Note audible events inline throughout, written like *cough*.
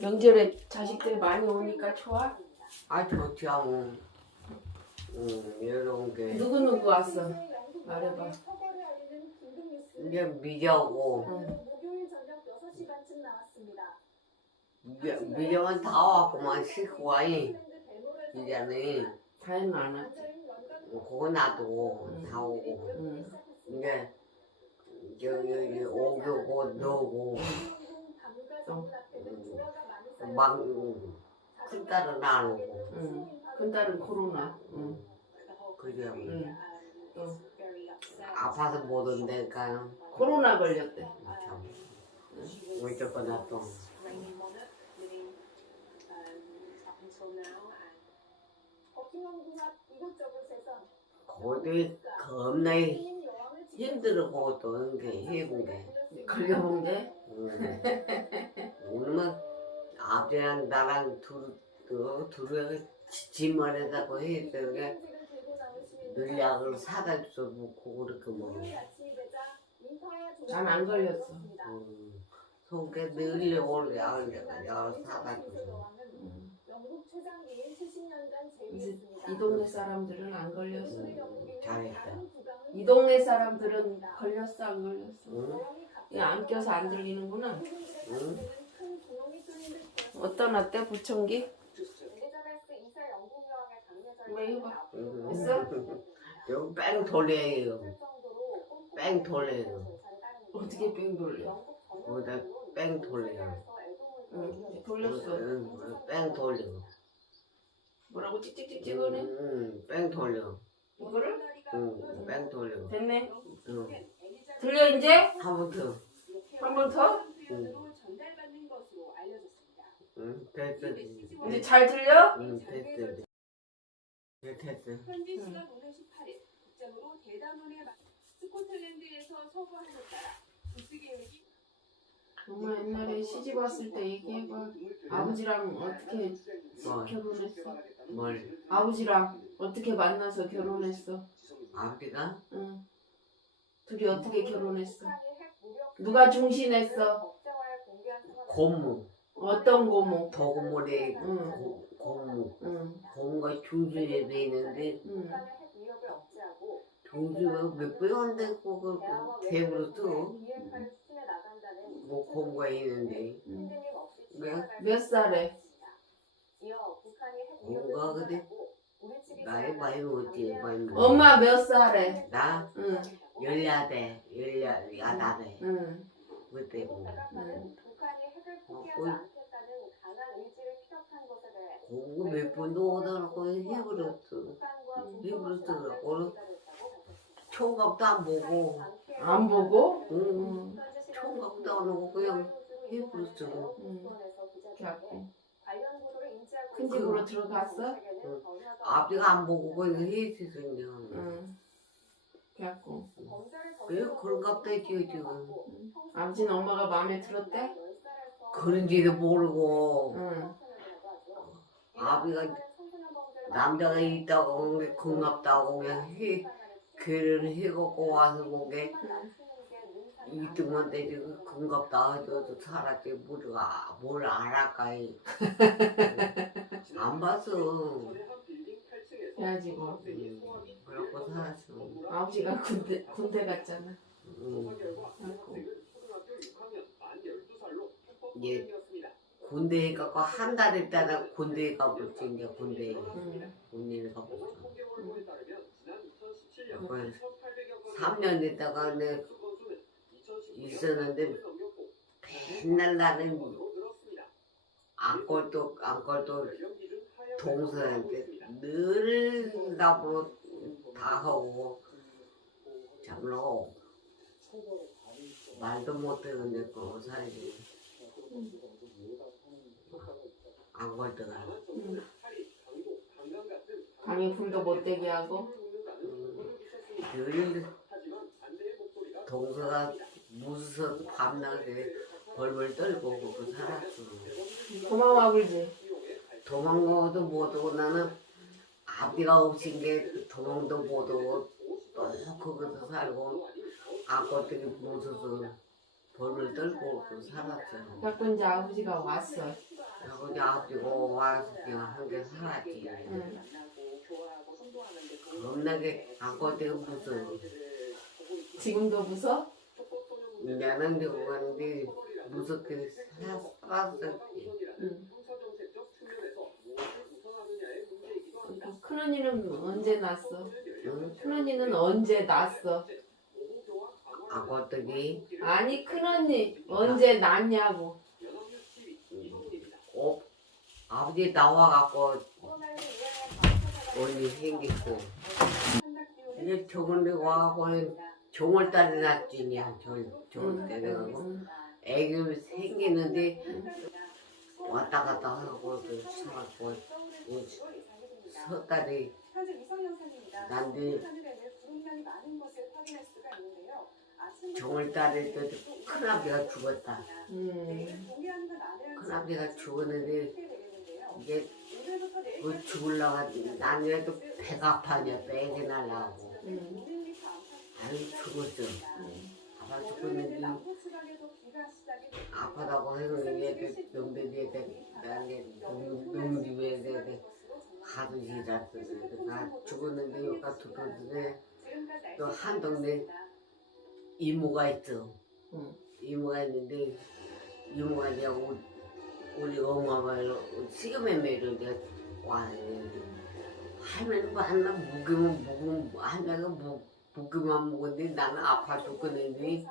명절에 자식들 많이 오니까 좋아? 아 좋죠. 뭐. 음, 이런 게 누구 누구 왔어? 말해봐. 이제 미려고 응. 목요일 저녁 6시 반쯤 나왔습니다. 미- 미려면 다 왔구만 씻고 와이 이제는 다행은 안 왔지. 그거 놔두고 다 오고 응. 이제 저기 오고 너고 막큰 딸은 안 오고 응. 큰딸은 코로나. 응. 그게 뭐 응. 또 아파서 못 온다니까요. 코로나 걸렸대. 참 어쨌거나 또 거기 겁나 힘들고 또 이게 해본 게 걸려본 게. 음. *laughs* 오늘은 아버지랑 나랑 둘, 둘, 둘이 지말에다가 했더니 늘 약을 사다 줘서 먹고 그렇게 먹어. 난 안 걸렸어. 음, 속에 늘 오늘 약을 내가 약을 사다 줘서. 70년간 이제. 이 동네 사람들은 안 걸렸어. 음, 잘했다. 이 동네 사람들은 걸렸어 안 걸렸어? 응? 안 껴서 안 들리는구나. 응? 어떤 어때 보청기? 해봐. 응. 했어? 여기 뺑 돌려요. 뺑 돌려요. 어떻게 뺑 돌려? 거기다 뺑 돌려요. 응, 돌렸어. 응, 뺑 돌려. 뭐라고 찍찍찍 찍어내? 응, 뺑 돌려. 이거를? 응, 뺑 돌려. 됐네. 응. 들려 이제? 한 번 더. 한 번 더? 전달받는 것으로 알려졌습니다. 응, 됐어. 이제 잘 들려? 응, 됐어. 됐- 됐어. 현지 시간 오늘 18일 국장으로 대담론에 마- 스코틀랜드에서 서거함에 따라 부스 계획이 엄마 옛날에 시집 왔을 때 얘기해봐. 아버지랑 어떻게 뭘, 결혼했어? 뭘, 아버지랑 어떻게 만나서 결혼했어? 아버지가? 응. 둘이 어떻게 결혼했어? 누가 중신했어? 법제 상황 고무, 어떤 고모? 도구물에 응. 고- 고무. 응. 고무가 중심에 돼 있는데, 응. 억제하고 중심에 몇배안 되고, 그, 그, 대부로 또, 외교를 비핵화를 추진해 나간다는 뭐, 고무가 있는데, 응. 몇 살에? 우리 측이 나이 많이 먹었지, 많이 먹었지. 엄마 몇 살에? 나? 응. 열야대, 열야, 야다대. 응. 그때 뭐, 북한이 핵을 포기하지 어, 않겠다는 강한 의지를 피력한 고무 몇 번도 오더라고 해버렸어. 기다렸다고 밝혔습니다. 총각도 안 보고, 안 보고? 응, 응. 총각도 안 오고 그냥 해버렸어. 응. 그래갖고 큰 집으로 들어갔어? 전화가 앞뒤가 안 보고 그냥 해있었어, 그냥. 응. 그래갖고 왜 그런가 보다 했지, 지금. 응. 아버지는 엄마가 마음에 들었대? 그런지도 모르고, 응. 아비가 남자가 있다고, 그게 고맙다고, 그냥 해, 결혼해갖고 와서 보게, 이등만 그 금갑다 하더라도 살았지, 모르가, 뭘 알아까이. 안 봤어. 그래가지고 음, 그렇고 살았어. 아버지가 군대 군대 갔잖아. 음, 그래갖고 예, 군대에 가고 한 달 있다가 군대에 가버렸지, 이제 군대에. 응. 군대에 가버렸어. 그걸 3년 있다가 내 있었는데 맨날 나는 안골도 안골도 동서한테 늘 나보고 다 하고 참로 말도 못하는데 그거 살지 안골도가 응. 방에 불도 못 되게 하고 늘 동서가 무서워서 밤낮에 벌벌 떨고 그거 살았어 고마워 아버지. 도망가도 못 오고 나는 앞뒤가 없인 게 도망도 못 오고 또 거기서 살고 아까되게 무서워서 벌을 떨고 그 살았어요. 그래갖고 이제 아버지가 왔어. 거기 아버지가 와서 한개 살았지. 응. 겁나게 아버지가 무서워. 지금도 무서? 나는 내고 갔는데 무섭게 살았었지. 응. 큰 언니는 언제 낳았어? 응? 큰 언니는 언제 낳았어? 아버들이 아니 큰 언니 언제 낳냐고. 어, 아버지 나와갖고 언니 생겼고 이제 저번에 와갖고 종월달에 났지 그냥 저 종월 때 내가 응. 애기 생기는데 왔다 갔다 하고 또 살았고 석 달이 현재 위성 영상입니다. 난데. 아침 종월달에 또 큰아버지가 죽었다 음. 큰아버지가 죽었는데 이제 그 죽을라가 나중에도 배가 아파냐 빼게 날라고 음. 아유 죽었어 음. 아빠 죽었는데 아파다고 해서 얘들 명대리에 나한테 너무 집에 가도 지났어 나 죽었는데 여기가 죽었는데 또 한 동네 이모가 있어 응. 이모가 있는데 이모가 이제 우- 우리 엄마가 시금에 매를 이제 왔는데 할머니 만나 무기면 무금 할머니가 무 무기만 먹었는데 나는 아파 죽겠는데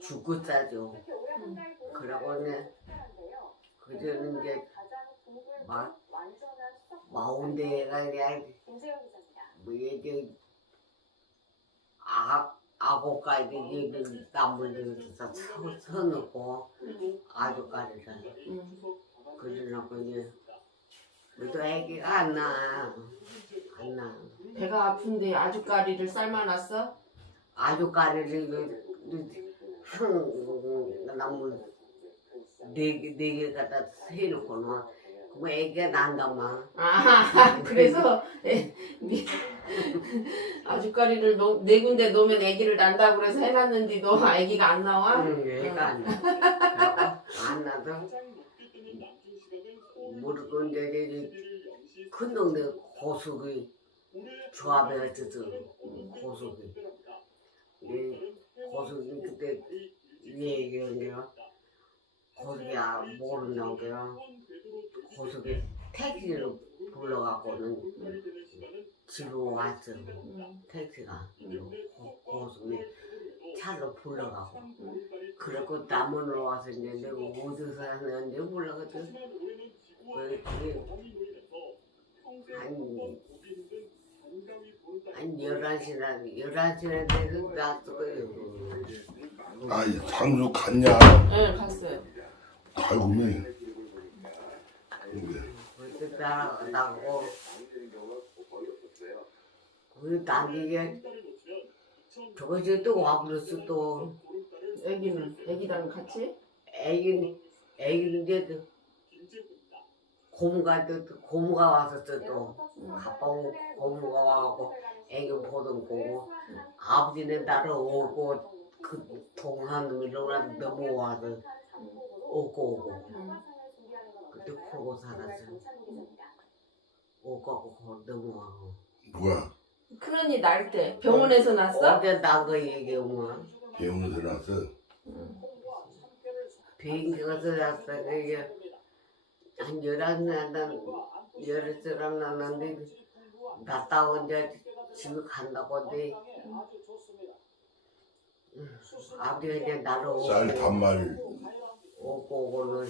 죽고 싸죠. 그러고 내 그저는 이제 마 마운데가 그냥 뭐 이제 아 아고까지 이제 나물들서 서놓고 아주까지다 음. 그러려고 이제 너도 애기가 안 나. 안 나. 배가 아픈데 아주까리를 삶아놨어? 아주까지를 한 나물 네개네개 갖다 세놓고 놔. 그럼 애기가 난다마. 아 *laughs* 그래서 에, 미, *laughs* 아주까리를 놓- 네 군데 놓으면 아기를 난다고 그래서 해놨는데 너 *laughs* 아기가 안 나와? 응, 애가 안 나. 안 나도 모르고 이제 큰 동네 고속이 조합에 있어서 고속이 이 고속이 그때 얘기한 게요 고속이 아 모르는 게요 고속에 택시를 불러갖고는 집으로 왔어 음. 택시가 고- 고속이 차로 불러가고 그래고 남원으로 와서 이제 내가 어디서 사는지 몰라거든 한, 한 11시나, 11시나 돼서 났어요. 아이 상주 갔냐? 네 갔어요 갈구면 그때 날아가고, 그 나중에 저것이 또 와버렸어, 또. 아기는 아기랑 같이? 애기는, 애기는 이제 또 고모가 또, 또 고모가 왔었어, 또. 가빠고 고모가 와갖고 애기 보던 거고. 아버지는 나를 오고, 그 동한 놈이로 넘어와서 오고 오고. 음. 그때 보고 살았어. 오고 오고 넘어가고. 누가 큰 언니 날때 병원에서 났어? 어제 나그 얘기하면 병원에서 나서 음. 비행기 가서 났어. 그게 한 열한 나난 열한 사람 났는데 갔다 이제 집에 간다고 근데 아버지가 이제 나를 오고 쌀 단말 오고 오고는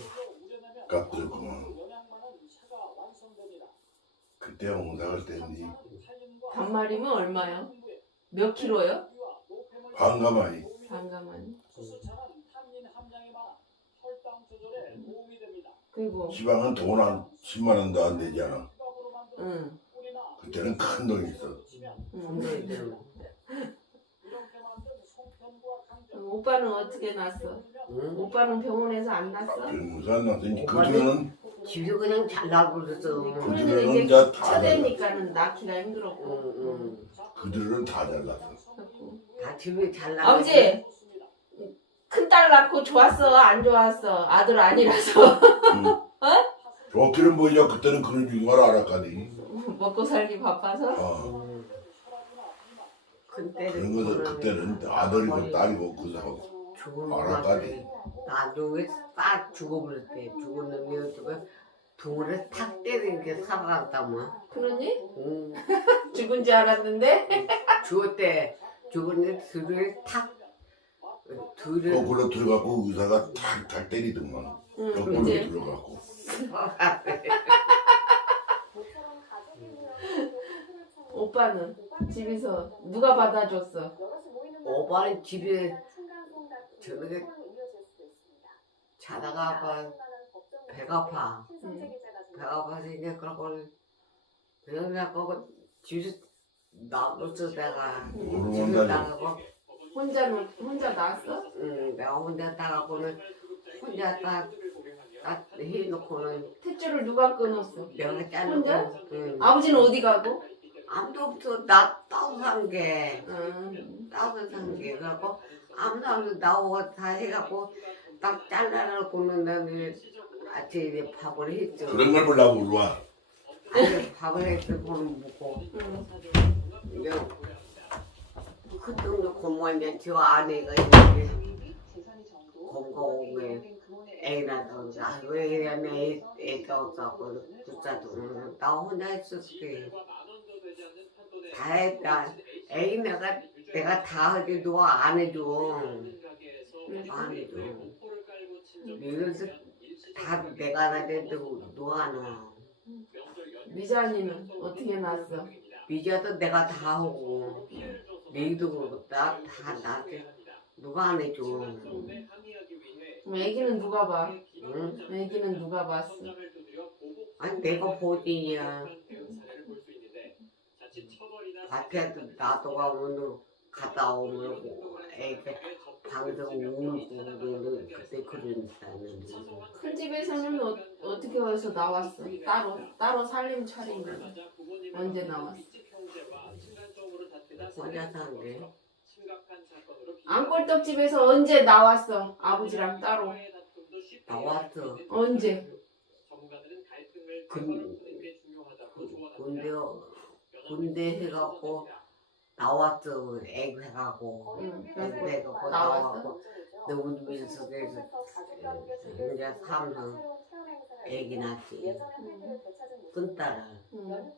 깎들구만 그때 옹사갈 때니 반말이면 얼마요? 몇 킬로요? 반가마이 반가만 그리고 지방은 돈 한 10만 원도 안 되잖아 응. 그때는 큰 돈이 있어 응. 오빠는 어떻게 났어? 응? 오빠는 병원에서 안 났어? 병원에서 안 나서 이제 그들은 집에 그냥 잘 나버렸어. 그들은 이제 이제 다 첫째니까는 낳기가 응, 힘들었고 응. 그들은 다 잘났어 그래갖고. 다 집에 잘 나버렸어. 아버지 큰 딸 낳고 좋았어 안 좋았어 아들 아니라서 좋기는 뭐냐 그때는 그런 줄만 알았거니 먹고 살기 바빠서 어. 음. 그때는 그런 것은 그때는 아들이고 딸이고 그 사람 죽은 알아가지. 것들이 나중에 딱 죽어버렸대. 죽었는데 어떻게 둘을 탁 때리는 게 살아났다면. 그러니 응. *laughs* 죽은 줄 알았는데 죽었대. 죽었는데 둘을 탁 둘을 거꾸로 들어가고 의사가 탁탁 때리더만 응, 거꾸로 이제 들어가고 오빠는 집에서 누가 받아줬어 오빠는 집에 저녁에 자다가 아빠 배가 아파. 배가 아파서 이제 그런 걸 그냥 거기 집에서 나갔어 내가 온다니 나가고 혼자 놀- 혼자 나왔어 응, 내가 혼자 나가고는 혼자 딱, 딱 해놓고는 탯줄을 누가 끊었어 내가 자르고 혼자? 응. 아버지는 어디 가고 아무도 없어 나 따로 산게 응. 따로 산게 그래갖고 아무도 안 없어 나오고 다 해갖고 딱 잘라놓고는 나는 아침에 밥을 했죠. 그런 걸 보려고 올와. 아니 밥을 했어 그거는 먹고. 응. 이제 그때 고모한테 저 아내가 있는데 공가 오면 애 낳아서 아왜 이러냐 애가 없다고 붙잡고 나 혼자 있었지. 다 했다. 애 내가 내가 다 하지 누가 안 해줘 안 해줘 이래서 다 내가 하는데 누가 안 와. 미자니는 어떻게 났어? 미자도 내가 다 하고 내기도 그렇고 나다 나한테 누가 안 해줘. 그럼 애기는 누가 봐? 응? 애기는 누가 봤어? 아니 내가 보디야. 밭에 놔둬가면 갔다 오면 애가 방에서 울고 그러는 그때 그러니까는 큰 집에서는 어, 어떻게 해서 나왔어? 따로 따로 살림 차린 거 언제 나왔어? 혼자 사는데. 안골떡집에서 언제 나왔어? 아버지랑 따로. 나왔어. 언제? 근, 군대 군대 해갖고 나왔어 애기 해갖고 응. 애기 해갖고 나왔어? 나와갖고 내 우주에서 그래서 이제 삼성 애기 낳지 큰딸을 응. 음.